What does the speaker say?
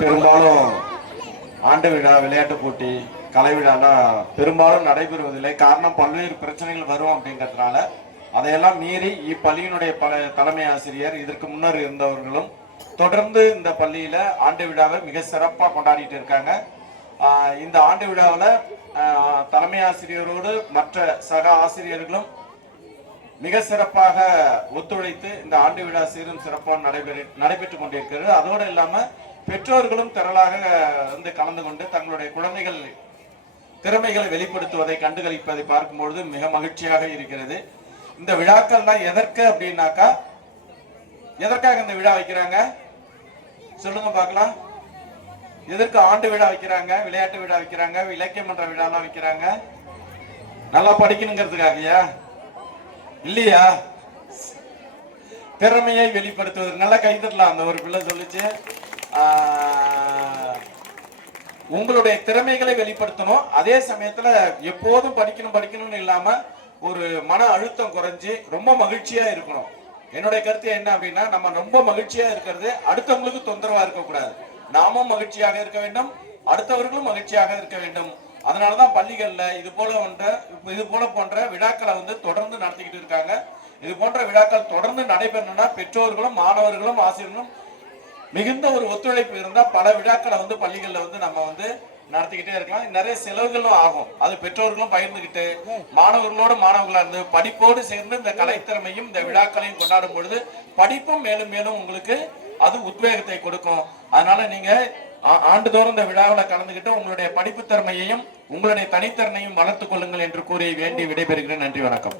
பெரும்பாலும் ஆண்டு விழா, விளையாட்டு போட்டி, கலை விழாலாம் பெரும்பாலும் நடைபெறுவதில்லை. காரணம் பல்வேறு பிரச்சனைகள் வரும் அப்படிங்கிறதுனால அதையெல்லாம் மீறி இப்பள்ளியினுடைய தலைமை ஆசிரியர், இதற்கு முன்னர் இருந்தவர்களும் தொடர்ந்து இந்த பள்ளியில ஆண்டு விழாவை மிக சிறப்பாக கொண்டாடிட்டு இருக்காங்க. இந்த ஆண்டு விழாவில் தலைமை ஆசிரியரோடு மற்ற சக ஆசிரியர்களும் மிக சிறப்பாக ஒத்துழைத்து இந்த ஆண்டு விழா சீரும் சிறப்பாக நடைபெற்றுக் கொண்டிருக்கிறது. அதோடு இல்லாம பெற்றோர்களும் திரளாக வந்து கலந்து கொண்டு தங்களுடைய குழந்தைகள் திறமைகளை வெளிப்படுத்துவதை கண்டுகளிப்பதை பார்க்கும்பொழுது மிக மகிழ்ச்சியாக இருக்கிறது. இந்த விழாக்கள்லாம் எதற்கு அப்படின்னாக்கா, எதற்காக இந்த விழா வைக்கிறாங்க சொல்லுங்க பார்க்கலாம். எதற்கு ஆண்டு விழா வைக்கிறாங்க, விளையாட்டு விழா வைக்கிறாங்க, இலக்கிய மன்ற விழாலாம் வைக்கிறாங்க? நல்லா படிக்கணுங்கிறதுக்காகயா இல்லையா? திறமையை வெளிப்படுத்துவது. நல்லா கைத்தட்டலாம். அந்த ஒரு பிள்ளை சொல்லிச்சு, உங்களுடைய திறமைகளை வெளிப்படுத்தணும், அதே சமயத்துல எப்போதும் படிக்கணும்னு இல்லாம ஒரு மன அழுத்தம் குறைஞ்சு ரொம்ப மகிழ்ச்சியா இருக்கணும். என்னுடைய கருத்து என்ன அப்படின்னா, நம்ம ரொம்ப மகிழ்ச்சியா இருக்கிறது அடுத்தவங்களுக்கு தொந்தரவா இருக்கக்கூடாது. நாமும் மகிழ்ச்சியாக இருக்க வேண்டும், அடுத்தவர்களும் மகிழ்ச்சியாக இருக்க வேண்டும். அதனாலதான் பள்ளிகள்ல இது போல போன்ற விழாக்களை வந்து தொடர்ந்து நடத்திக்கிட்டு இருக்காங்க. இது போன்ற விழாக்கள் தொடர்ந்து நடைபெறணும்னா பெற்றோர்களும் மாணவர்களும் ஆசிரியர்களும் மிகுந்த ஒரு ஒத்துழைப்பு இருந்தா பல விழாக்களை வந்து பள்ளிகள்ல வந்து நம்ம வந்து நடத்திக்கிட்டே இருக்கலாம். நிறைய செலவுகளும் ஆகும். அது பெற்றோர்களும் பகிர்ந்துகிட்டு மாணவர்களா இருந்து படிப்போடு சேர்ந்து இந்த கலைத்திறமையும் இந்த விழாக்களையும் கொண்டாடும் பொழுது படிப்பும் மேலும் மேலும் உங்களுக்கு அது உத்வேகத்தை கொடுக்கும். அதனால நீங்க ஆண்டுதோறும் இந்த விழாவில் கலந்துகிட்டு உங்களுடைய படிப்பு திறமையையும் உங்களுடைய தனித்திறனையும் வளர்த்துக் கொள்ளுங்கள் என்று கூறி வேண்டி விடைபெறுகிறேன். நன்றி, வணக்கம்.